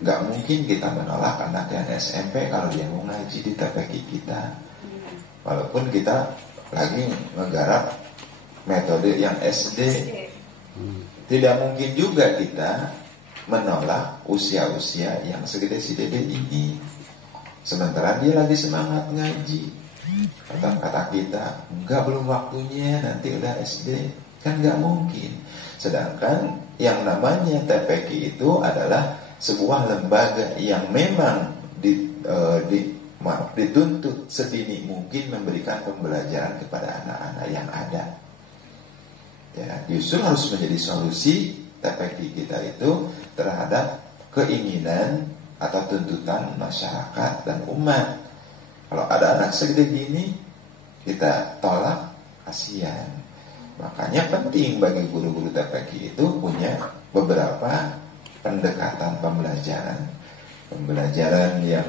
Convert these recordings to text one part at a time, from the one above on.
nggak mungkin kita menolak anak yang SMP kalau dia mau ngaji di TPQ kita. Walaupun kita lagi menggarap metode yang SD. Tidak mungkin juga kita menolak usia-usia yang segede si Dede ini. Sementara dia lagi semangat ngaji. Kata-kata kita, enggak belum waktunya, nanti udah SD. Kan nggak mungkin. Sedangkan yang namanya TPQ itu adalah sebuah lembaga yang memang dituntut sedini mungkin memberikan pembelajaran kepada anak-anak yang ada. Ya, justru harus menjadi solusi TPQ kita itu terhadap keinginan atau tuntutan masyarakat dan umat. Kalau ada anak segede gini kita tolak, kasihan. Makanya penting bagi guru-guru TPQ itu punya beberapa pendekatan pembelajaran yang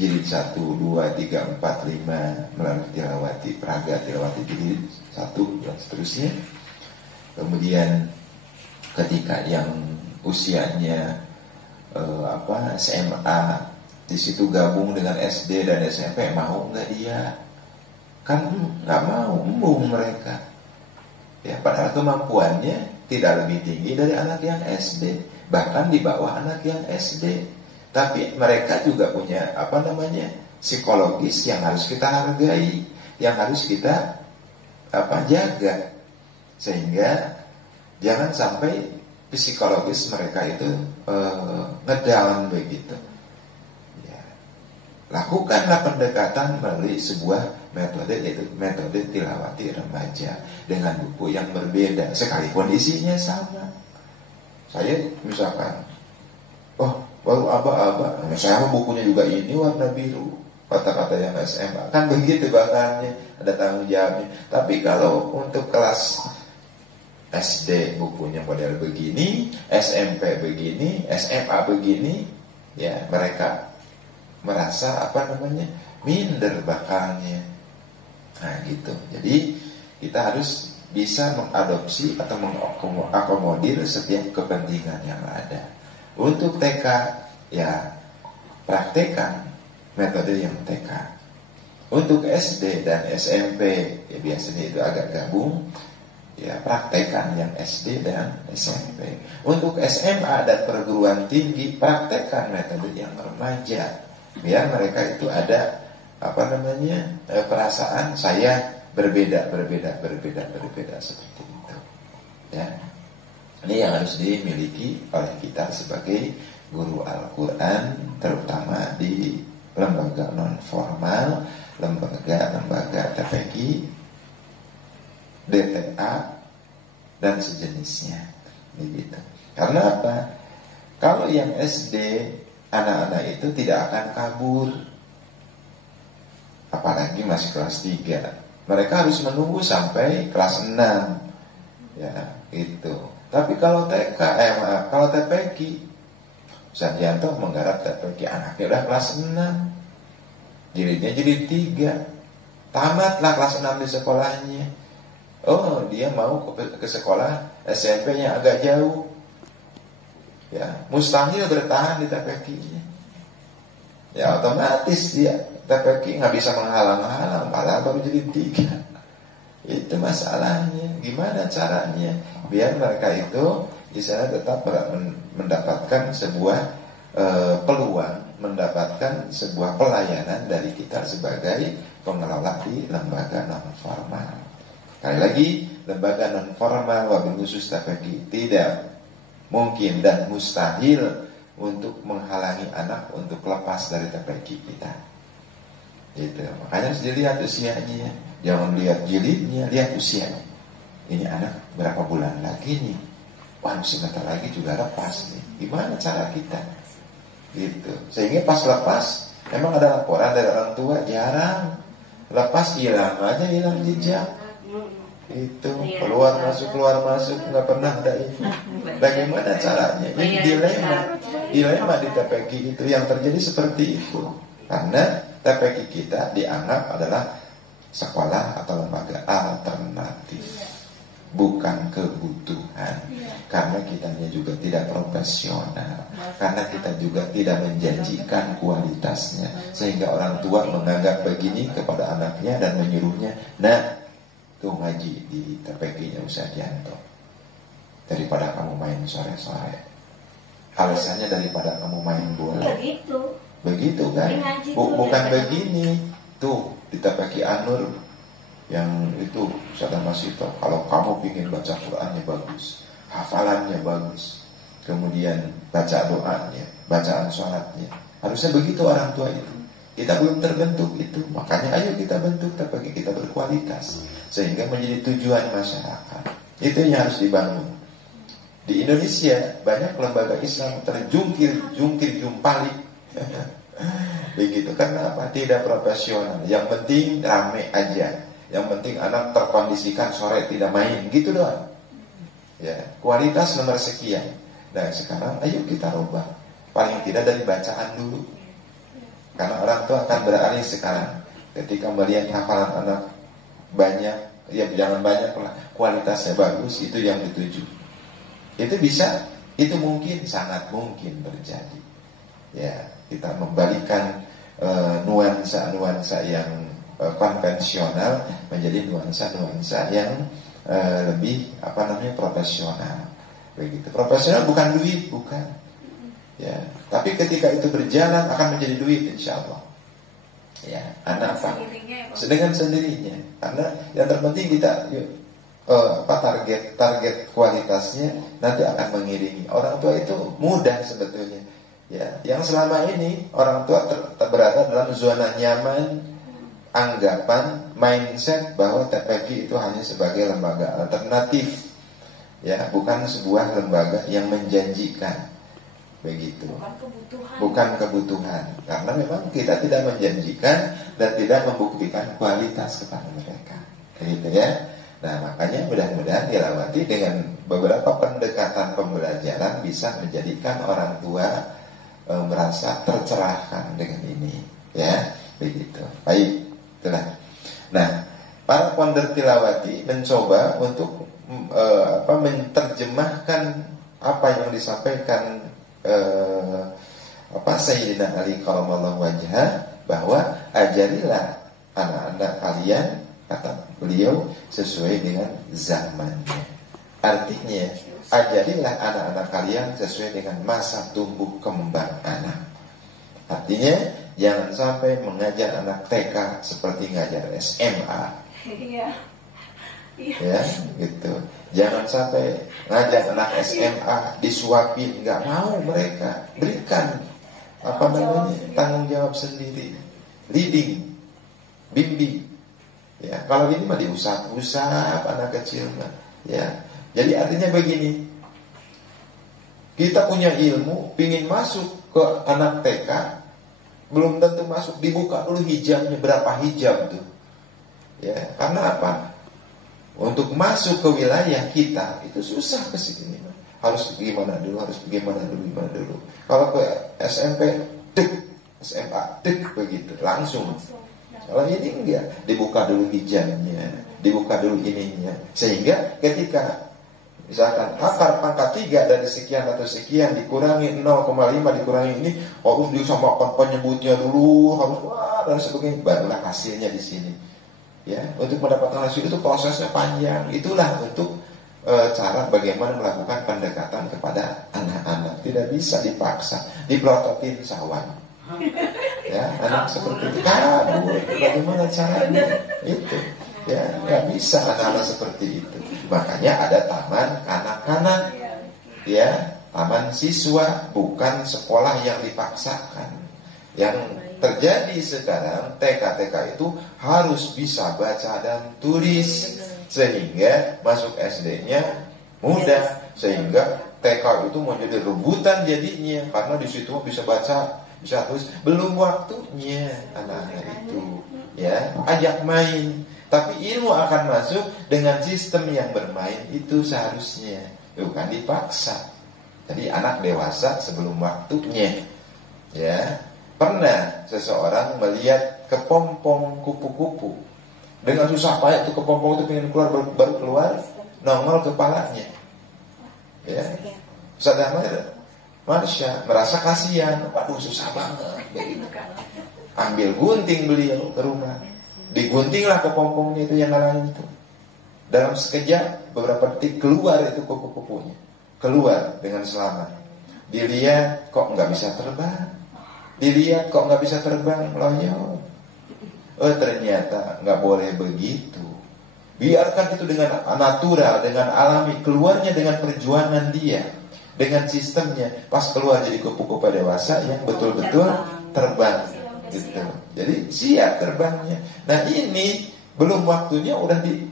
jilid 1, 2, 3, 4, 5 melalui tilawati praga, tilawati jilid 1 dan seterusnya. Kemudian ketika yang usianya SMA di situ gabung dengan SD dan SMP, mau nggak dia? Kan nggak mau, embung mereka. Ya, padahal kemampuannya tidak lebih tinggi dari anak yang SD, bahkan di bawah anak yang SD. Tapi mereka juga punya psikologis yang harus kita hargai, yang harus kita jaga. Sehingga jangan sampai psikologis mereka itu ngedown begitu. Ya. Lakukanlah pendekatan melalui sebuah metode, yaitu metode tilawati remaja dengan buku yang berbeda sekalipun isinya sama. Saya misalkan, baru aba-aba, saya bukunya juga ini warna biru, kata-kata yang SMA, kan begitu bakalnya, ada tanggung jawabnya. Tapi kalau untuk kelas SD bukunya model begini, SMP begini, SMA begini, ya mereka merasa minder bakalnya. Nah gitu. Jadi kita harus bisa mengadopsi atau mengakomodir setiap kepentingan yang ada. Untuk TK, ya praktekan metode yang TK. Untuk SD dan SMP, ya biasanya itu agak gabung. Ya, praktekan yang SD dan SMP. Untuk SMA dan perguruan tinggi, praktekan metode yang remaja. Biar mereka itu ada perasaan saya berbeda seperti itu. Ya. Ini yang harus dimiliki oleh kita sebagai guru Al-Quran, terutama di lembaga non formal, lembaga TPQ, DTA dan sejenisnya, begitu. Karena apa? Kalau yang SD, anak-anak itu tidak akan kabur, apalagi masih kelas 3. Mereka harus menunggu sampai kelas 6, ya itu. Tapi kalau kalau TPQ, Sanjanto menggarap TPQ, anaknya udah kelas 6, jilidnya jilid 3, tamatlah kelas 6 di sekolahnya. Oh, dia mau ke sekolah SMP yang agak jauh. Ya, mustahil bertahan di TPQ-nya. Ya, otomatis dia TPQ nggak bisa menghalang-halang, malah baru jadi 3. Itu masalahnya. Gimana caranya biar mereka itu di sana tetap mendapatkan sebuah peluang, mendapatkan sebuah pelayanan dari kita sebagai pengelola di lembaga non formal. Sekali lagi, lembaga non formal wabil khusus TPQ tidak mungkin dan mustahil untuk menghalangi anak untuk lepas dari TPQ kita. Gitu. Makanya harus dilihat usianya, jangan lihat jilidnya, lihat usianya. Ini anak berapa bulan lagi nih? Wah, sebentar lagi juga lepas nih. Gimana cara kita? Gitu. Sehingga pas lepas, memang ada laporan dari orang tua, jarang. Lepas hilang aja, hilang jejak. Itu keluar masuk nggak pernah ada ini. Bagaimana caranya? Ini dilema di TPQ itu yang terjadi seperti itu. Karena TPQ kita dianggap adalah sekolah atau lembaga alternatif. bukan kebutuhan. Karena kitanya juga tidak profesional, karena kita juga tidak menjanjikan kualitasnya, sehingga orang tua menganggap begini kepada anaknya dan menyuruhnya, nah tuh ngaji di TPQ-nya Ustaz Yanto, daripada kamu main sore-sore. Alasannya daripada kamu main bola. Begitu kan? Bukan begini. Tuh di TPQ Anur yang itu Ustaz Masito, kalau kamu ingin baca Qurannya bagus, hafalannya bagus, kemudian baca doanya, bacaan sholatnya, harusnya begitu orang tua itu. Kita belum terbentuk itu, makanya ayo kita bentuk TPQ kita berkualitas sehingga menjadi tujuan masyarakat. Itu yang harus dibangun. Di Indonesia banyak lembaga Islam terjungkir jumpali begitu. Karena apa? Tidak profesional. Yang penting rame aja, yang penting anak terkondisikan sore tidak main, gitu doang. Ya, kualitas nomor sekian. Nah sekarang ayo kita rubah, paling tidak dari bacaan dulu. Karena orang tua akan beralih sekarang ketika melihat hafalan anak banyak, ya jangan banyak lah, kualitasnya bagus, itu yang dituju. Itu bisa, itu mungkin, sangat mungkin terjadi. Ya, kita membalikan nuansa-nuansa yang konvensional menjadi nuansa-nuansa yang lebih profesional. Begitu. Profesional bukan duit, bukan. Ya, tapi ketika itu berjalan akan menjadi duit insyaallah. Ya, anak apa? Dengan sendirinya. Karena yang terpenting kita target kualitasnya nanti akan mengiringi. Orang tua itu mudah sebetulnya. Ya, yang selama ini orang tua berada dalam zona nyaman, anggapan, mindset bahwa TPQ itu hanya sebagai lembaga alternatif, ya, bukan sebuah lembaga yang menjanjikan, begitu. Bukan kebutuhan, karena memang kita tidak menjanjikan dan tidak membuktikan kualitas kepada mereka, gitu ya. Nah makanya mudah-mudahan Tilawati dengan beberapa pendekatan pembelajaran bisa menjadikan orang tua merasa tercerahkan dengan ini, ya, begitu. Baik, itulah. Nah, para ponder Tilawati mencoba untuk menerjemahkan apa yang disampaikan Sayyidina Ali karramallahu wajhah, bahwa ajarilah anak-anak kalian, kata beliau, sesuai dengan zamannya. Artinya ajarilah anak-anak kalian sesuai dengan masa tumbuh kembang anak. Artinya jangan sampai mengajar anak TK seperti ngajar SMA. Ya, gitu. Jangan sampai ngajar anak SMA disuapin, nggak mau mereka. Berikan tanggung jawab sendiri. Leading, bimbing. Ya, kalau ini mah diusap-usap anak kecil mah. Ya. Jadi artinya begini, kita punya ilmu, pingin masuk ke anak TK, belum tentu masuk, dibuka dulu hijabnya, berapa hijab tuh. Ya, karena apa? Untuk masuk ke wilayah kita itu susah ke sini. Harus gimana dulu, gimana dulu. Kalau ke SMP, SMA, begitu, langsung. Kalau ini enggak, dibuka dulu hijabnya, dibuka dulu ininya, sehingga ketika misalkan akar pangkat 3 dari sekian atau sekian dikurangi 0,5 dikurangi ini, harus disamakan penyebutnya dulu, harus dan sebagainya, barulah hasilnya di sini. Ya, untuk mendapatkan hasil itu prosesnya panjang. Itulah untuk cara bagaimana melakukan pendekatan kepada anak-anak. Tidak bisa dipaksa, dipelototin sawan. Ya, anak seperti itu kabur. Bagaimana caranya? Itu. Ya, nggak bisa anak-anak seperti itu. Makanya ada taman kanak-kanak, ya, taman siswa, bukan sekolah yang dipaksakan. Yang terjadi sekarang TK-TK itu harus bisa baca dan tulis, sehingga masuk SD-nya mudah, sehingga TK itu menjadi rebutan jadinya, karena di situ bisa baca, bisa tulis. Belum waktunya anak-anak itu, ya, ajak main. Tapi ilmu akan masuk dengan sistem yang bermain itu seharusnya, bukan dipaksa. Jadi anak dewasa sebelum waktunya. Ya, pernah seseorang melihat kepompong kupu-kupu. Dengan susah payah itu kepompong itu pengen keluar, baru keluar, nongol kepalanya. Ya, Ustaz Ahmad, Masya, merasa kasihan, waduh susah banget. Begitu. Ambil gunting beliau ke rumah, diguntinglah kepompongnya itu yang ngalangin itu. Dalam sekejap, beberapa detik keluar itu kupu-kupunya, keluar dengan selamat. Dilihat kok nggak bisa terbang, dilihat kok nggak bisa terbang, loyo. Oh ternyata nggak boleh begitu. Biarkan itu dengan natural, dengan alami, keluarnya dengan perjuangan dia, dengan sistemnya. Pas keluar jadi kupu-kupu dewasa yang betul-betul terbang, gitu. Jadi siap terbangnya. Nah ini belum waktunya udah di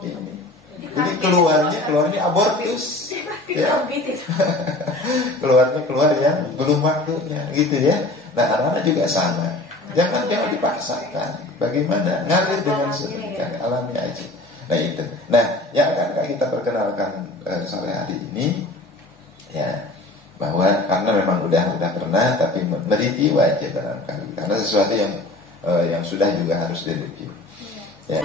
ini. Jadi keluarnya abortus, ya. keluar yang belum waktunya, gitu ya. Nah anak-anak juga sama. Jangan dipaksakan. Bagaimana? Ngalir dengan sendirinya, alami aja. Nah itu. Nah yang akan kita perkenalkan sore hari ini, ya, bahwa karena memang udah pernah, tapi mereview aja barangkali, karena sesuatu yang sudah juga harus direview. Ya.